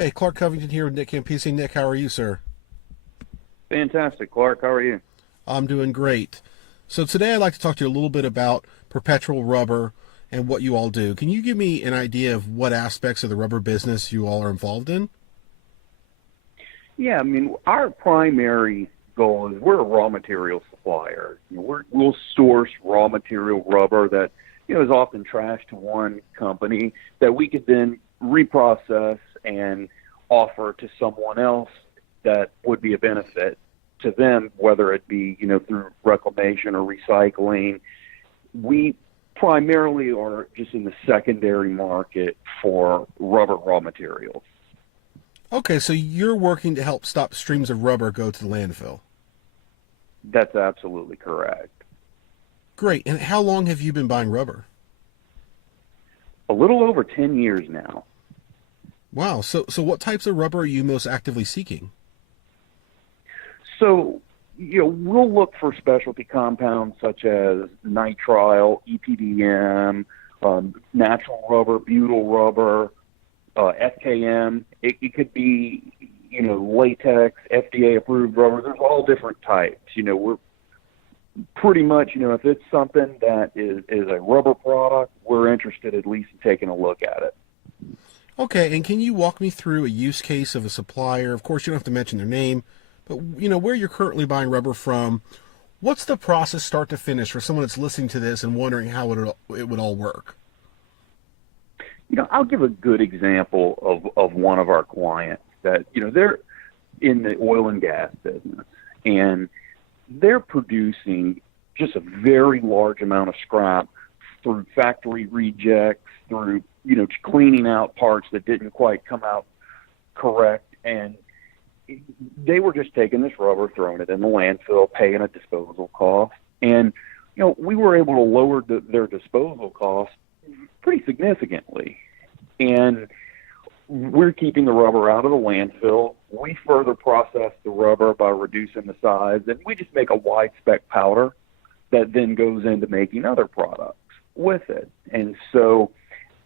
Hey, Clark Covington here with Nick Campisi. Nick, how are you, sir? Fantastic, Clark. How are you? I'm doing great. So today I'd like to talk to you a little bit about Perpetual Rubber and what you all do. Can you give me an idea of what aspects of the rubber business you all are involved in? Yeah, I mean, our primary goal is we're a raw material supplier. We'll source raw material rubber that is often trashed to one company that we could then reprocess and offer to someone else that would be a benefit to them, whether it be through reclamation or recycling. We primarily are just in the secondary market for rubber raw materials. Okay, so you're working to help stop streams of rubber go to the landfill. That's absolutely correct. Great. And how long have you been buying rubber? A little over 10 years now. Wow. So what types of rubber are you most actively seeking? So, we'll look for specialty compounds such as nitrile, EPDM, natural rubber, butyl rubber, FKM. It could be, latex, FDA approved rubber. There's all different types. We're pretty much, if it's something that is a rubber product, we're interested at least in taking a look at it. Okay, and can you walk me through a use case of a supplier? Of course, you don't have to mention their name, but where you're currently buying rubber from. What's the process start to finish for someone that's listening to this and wondering how it would all work? I'll give a good example of one of our clients that, they're in the oil and gas business, and they're producing just a very large amount of scrap through factory rejects, through, cleaning out parts that didn't quite come out correct. And they were just taking this rubber, throwing it in the landfill, paying a disposal cost. And, we were able to lower their disposal costs pretty significantly. And we're keeping the rubber out of the landfill. We further process the rubber by reducing the size, and we just make a wide spec powder that then goes into making other products with it. And so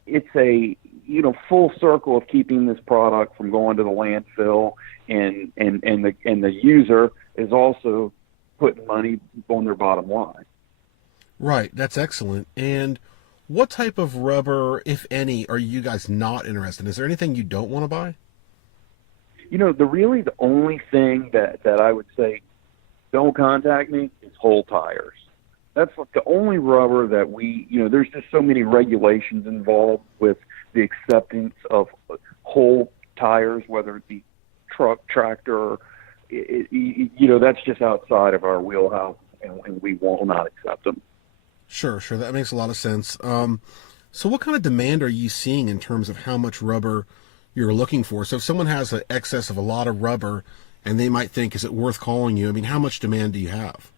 it's a full circle of keeping this product from going to the landfill, and the user is also putting money on their bottom line. Right, that's excellent. And what type of rubber, if any, are you guys not interested in? Is there anything you don't want to buy? The only thing that I would say don't contact me is whole tires. That's like the only rubber that there's just so many regulations involved with the acceptance of whole tires, whether it be truck, tractor, that's just outside of our wheelhouse, and we will not accept them. Sure, that makes a lot of sense. So what kind of demand are you seeing in terms of how much rubber you're looking for? So if someone has an excess of a lot of rubber and they might think, is it worth calling you? I mean, how much demand do you have?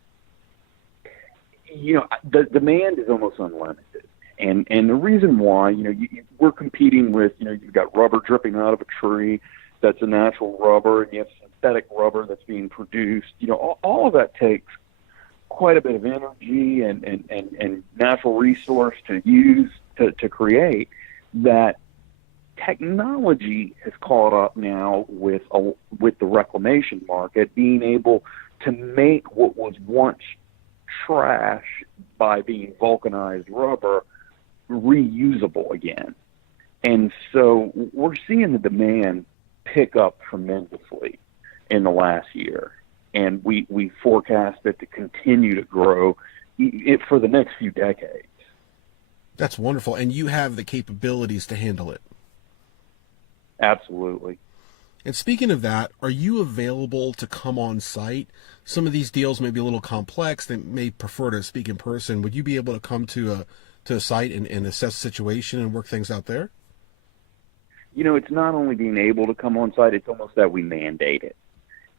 The demand is almost unlimited. And the reason why, we're competing with, you've got rubber dripping out of a tree that's a natural rubber, and you have synthetic rubber that's being produced. All of that takes quite a bit of energy and natural resource to use to create. That technology has caught up now with the reclamation market, being able to make what was once trash by being vulcanized rubber reusable again. And so we're seeing the demand pick up tremendously in the last year. And we forecast it to continue to grow for the next few decades. That's wonderful. And you have the capabilities to handle it. Absolutely. And speaking of that, are you available to come on site? Some of these deals may be a little complex. They may prefer to speak in person. Would you be able to come to a site and assess the situation and work things out there? It's not only being able to come on site, it's almost that we mandate it.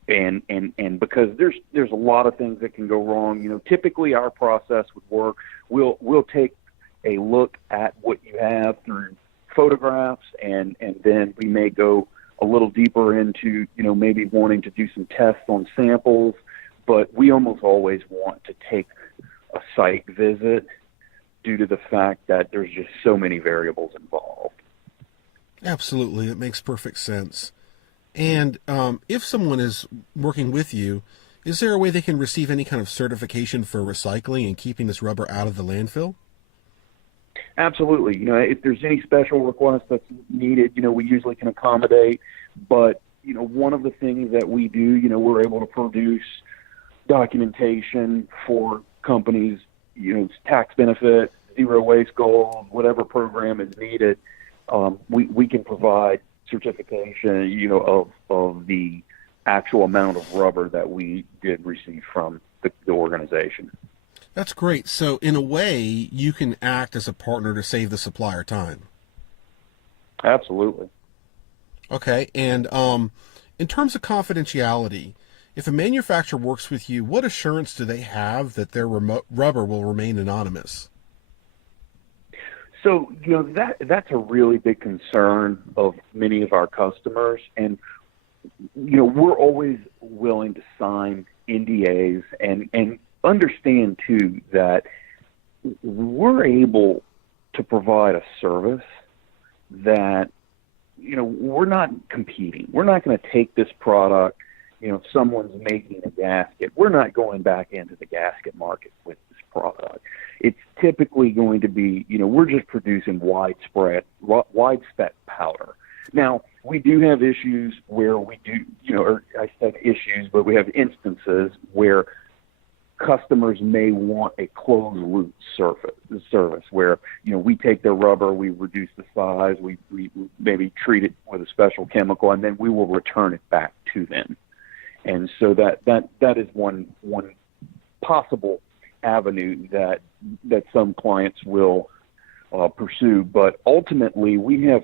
And because there's a lot of things that can go wrong. Typically our process would work. We'll take a look at what you have through photographs, and then we may go a little deeper into, maybe wanting to do some tests on samples, but we almost always want to take a site visit due to the fact that there's just so many variables involved. Absolutely, it makes perfect sense. And if someone is working with you, is there a way they can receive any kind of certification for recycling and keeping this rubber out of the landfill? Absolutely. If there's any special request that's needed, we usually can accommodate. But, one of the things that we do, we're able to produce documentation for companies, tax benefit, zero waste goals, whatever program is needed. We can provide certification, of the actual amount of rubber that we did receive from the organization. That's great. So in a way, you can act as a partner to save the supplier time. Absolutely. Okay. And in terms of confidentiality, if a manufacturer works with you, what assurance do they have that their rubber will remain anonymous? So, that's a really big concern of many of our customers. And, we're always willing to sign NDAs and understand, too, that we're able to provide a service that, we're not competing. We're not going to take this product, if someone's making a gasket, we're not going back into the gasket market with this product. It's typically going to be, we're just producing wide spec powder. Now, we do have issues where we do, or I said issues, but we have instances where customers may want a closed loop service where, we take their rubber, we reduce the size, we maybe treat it with a special chemical, and then we will return it back to them. And so that is one possible avenue that some clients will pursue. But ultimately, we have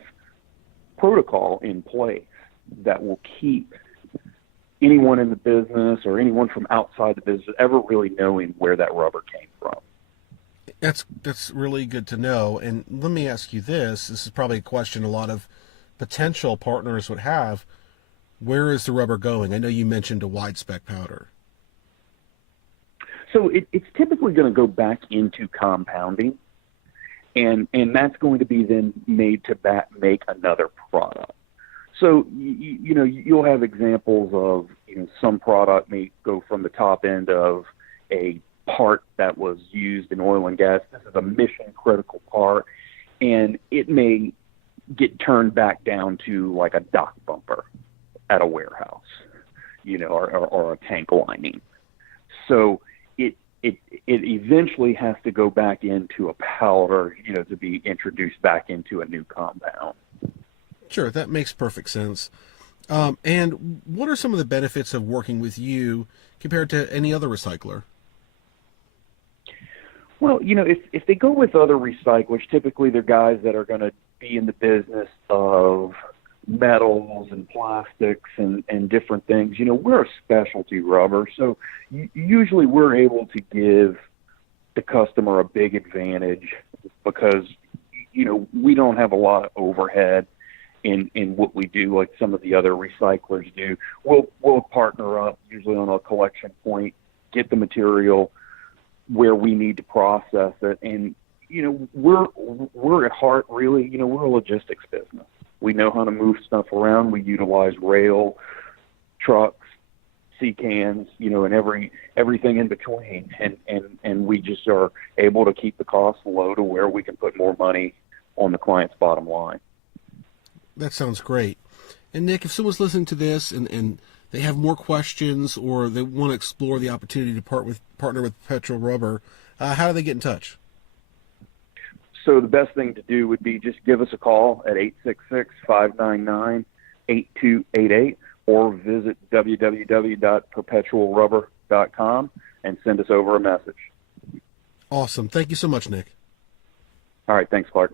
protocol in place that will keep anyone in the business or anyone from outside the business ever really knowing where that rubber came from. That's really good to know. And let me ask you this. This is probably a question a lot of potential partners would have. Where is the rubber going? I know you mentioned a wide spec powder. So it's typically going to go back into compounding, and that's going to be then made to make another product. So you'll have examples of some product may go from the top end of a part that was used in oil and gas. This is a mission critical part, and it may get turned back down to like a dock bumper at a warehouse, or a tank lining. So it eventually has to go back into a powder, to be introduced back into a new compound. Sure, that makes perfect sense. And what are some of the benefits of working with you compared to any other recycler? Well, if they go with other recyclers, typically they're guys that are going to be in the business of metals and plastics and different things. We're a specialty rubber, so usually we're able to give the customer a big advantage because, we don't have a lot of overhead in what we do like some of the other recyclers do. We'll partner up usually on a collection point, get the material where we need to process it. And, we're at heart really, we're a logistics business. We know how to move stuff around. We utilize rail, trucks, sea cans, and everything in between. And we just are able to keep the costs low to where we can put more money on the client's bottom line. That sounds great. And Nick, if someone's listening to this and they have more questions or they want to explore the opportunity to partner with Petrol Rubber, how do they get in touch? So the best thing to do would be just give us a call at 866-599-8288 or visit www.perpetualrubber.com and send us over a message. Awesome. Thank you so much, Nick. All right. Thanks, Clark.